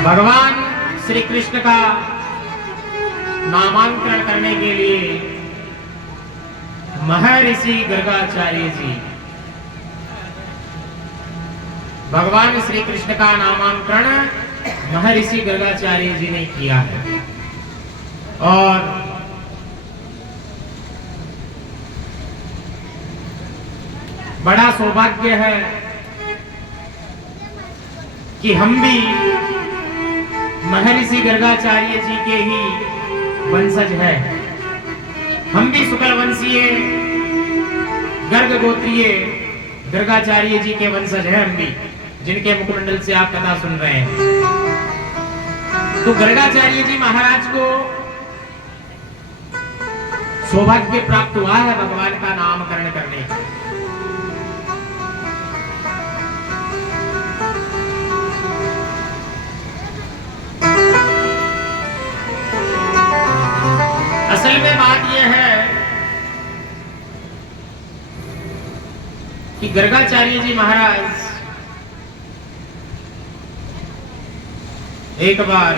भगवान श्री कृष्ण का नामांकन करने के लिए महर्षि गर्गाचार्य जी भगवान श्री कृष्ण का नामांकन महर्षि गर्गाचार्य जी ने किया है। और बड़ा सौभाग्य है कि हम भी महर्षि गर्गाचार्य जी के ही वंशज है। हम भी शुक्ल वंशीय गर्ग गोत्रीय गर्गाचार्य जी के वंशज हैं। हम भी जिनके मुखमंडल से आप कथा सुन रहे हैं। तो गर्गाचार्य जी महाराज को सौभाग्य प्राप्त हुआ है भगवान का नामकरण करने का। असल में बात यह है कि गर्गाचार्य जी महाराज एक बार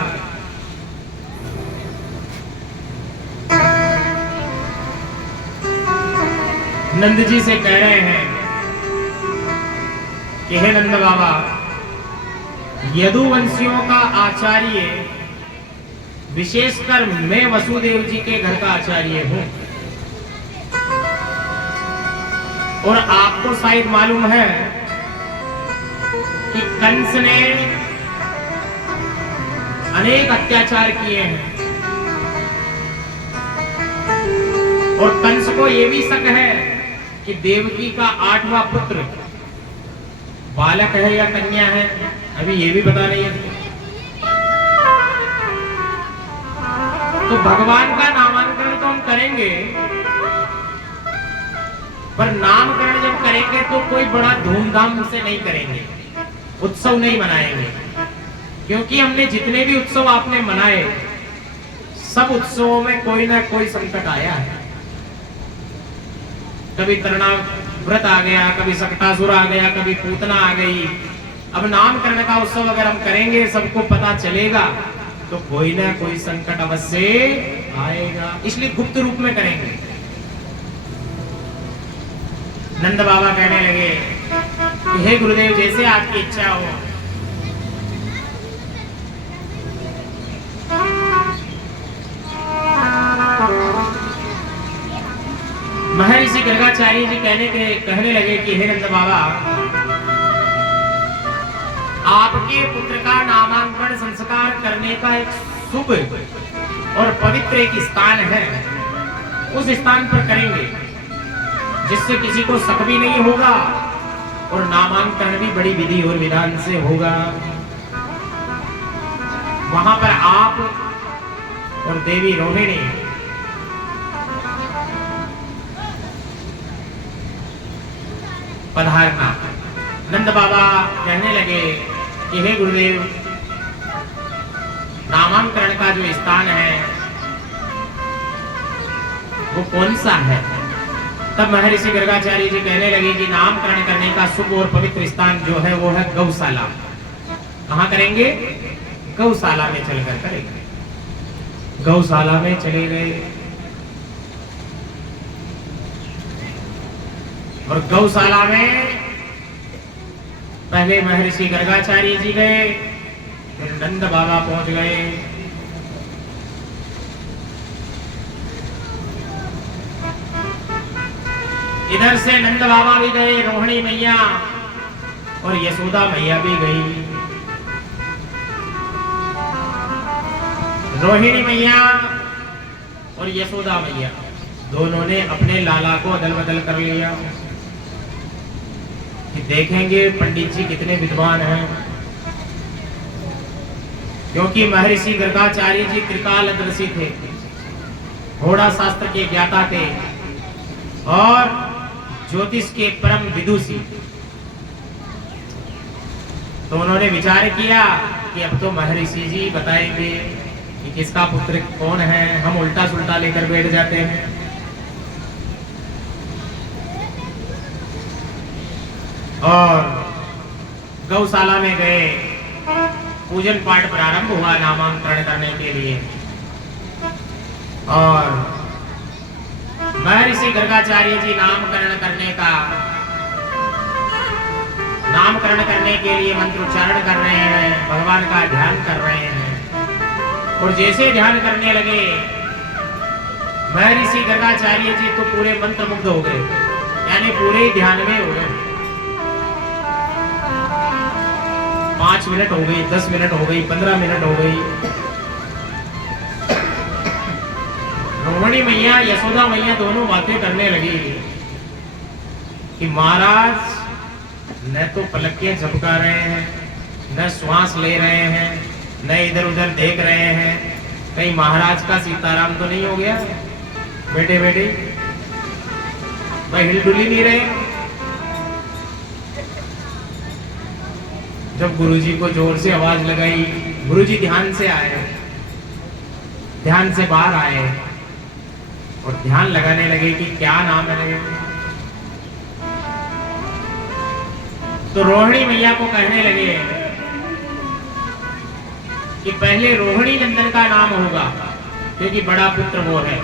नंद जी से कह रहे हैं कि हे नंद बाबा, यदुवंशियों का आचार्य विशेषकर मैं वसुदेव जी के घर का आचार्य हूं। और आपको शायद मालूम है कि कंस ने अनेक अत्याचार किए हैं और कंस को यह भी शक है कि देवकी का 8वां पुत्र बालक है या कन्या है, अभी ये भी पता नहीं है। तो भगवान का नामांकरण तो हम करेंगे, पर नामकरण जब करेंगे तो कोई बड़ा धूमधाम से नहीं करेंगे, उत्सव नहीं मनाएंगे। क्योंकि हमने जितने भी उत्सव आपने मनाए, सब उत्सवों में कोई ना कोई संकट आया है। कभी तरना व्रत आ गया, कभी सकटासुर आ गया, कभी पूतना आ गई। अब नामकरण का उत्सव अगर हम करेंगे, सबको पता चलेगा, तो कोई ना कोई संकट अवश्य आएगा। इसलिए गुप्त रूप में करेंगे। नंद बाबा कहने लगे कि हे गुरुदेव, जैसे आपकी इच्छा हो। महर्षि गर्गाचार्य जी कहने लगे कि हे नंद बाबा, आपके पुत्र का नामांकन संस्कार करने का एक शुभ और पवित्र एक स्थान है, उस स्थान पर करेंगे जिससे किसी को शक भी नहीं होगा और नामांकन भी बड़ी विधि और विधान से होगा। वहां पर आप और देवी रोहिणी पधारना। नंद बाबा कहने लगे कि हे गुरुदेव, नामांकरण का जो स्थान है वो कौन सा है? तब महर्षि गर्गाचार्य जी कहने लगे कि नामकरण करने का शुभ और पवित्र स्थान जो है वो है गौशाला। कहाँ करेंगे? गौशाला में चलकर करेंगे। गौशाला में चले गए और गौशाला में पहले महर्षि गर्गाचार्य जी गए, फिर नंद बाबा पहुंच गए। इधर से नंद बाबा भी गए, रोहिणी मैया और यशोदा मैया भी गई। रोहिणी मैया और यशोदा मैया दोनों ने अपने लाला को अदल बदल कर लिया कि देखेंगे पंडित जी कितने विद्वान हैं। क्योंकि महर्षि गर्गाचार्य जी त्रिकालदर्शी थे, घोड़ा शास्त्र के ज्ञाता थे और ज्योतिष के परम विदुषी। तो उन्होंने विचार किया कि अब तो महर्षि जी बताएंगे कि किसका पुत्र कौन है, हम उल्टा सुल्टा लेकर बैठ जाते हैं। और गौशाला में गए पूजन पाठ प्रारंभ हुआ नामांतरण करने के लिए। और महर्षि गर्गाचार्य जी नामकरण करने के लिए मंत्रोच्चारण कर रहे हैं, भगवान का ध्यान कर रहे हैं। और जैसे ध्यान करने लगे महर्षि गर्गाचार्य जी तो पूरे मंत्रमुग्ध हो गए, यानी पूरे ध्यान में हो गए। 5 मिनट हो गई, 10 मिनट हो गई, 15 मिनट हो गई। रोहिणी मैया यशोदा मैया दोनों बातें करने लगी कि महाराज न तो पलकें झपका रहे हैं, न श्वास ले रहे हैं, न इधर उधर देख रहे हैं, कहीं महाराज का सीताराम तो नहीं हो गया? बेटे बेटे मैं हिलडुल ही नहीं रहे। जब गुरुजी को जोर से आवाज लगाई, गुरुजी ध्यान से आए, ध्यान से बाहर आए और ध्यान लगाने लगे कि क्या नाम है। तो रोहिणी मैया को कहने लगे कि पहले रोहिणी नंदन का नाम होगा क्योंकि बड़ा पुत्र वो है,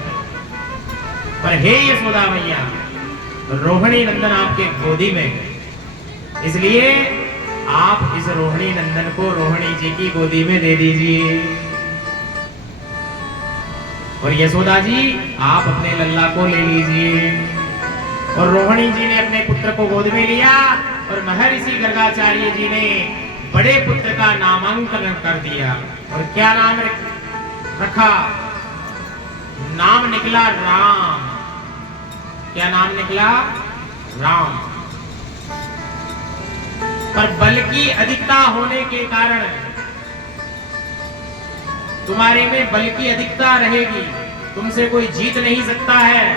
पर हे यशोदा मैया रोहिणी नंदन आपके गोदी में है, इसलिए आप इस रोहिणी नंदन को रोहिणी जी की गोदी में दे दीजिए। और यशोदा जी आप अपने लल्ला को ले लीजिए। और रोहिणी जी ने अपने पुत्र को गोद में लिया और महर्षि गर्गाचार्य जी ने बड़े पुत्र का नामांकन कर दिया। और क्या नाम रखा? नाम निकला राम। क्या नाम निकला? राम। पर बल की अधिकता होने के कारण तुम्हारे में बल की अधिकता रहेगी, तुमसे कोई जीत नहीं सकता है,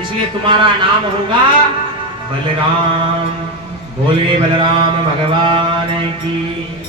इसलिए तुम्हारा नाम होगा बलराम। बोले बलराम भगवान की।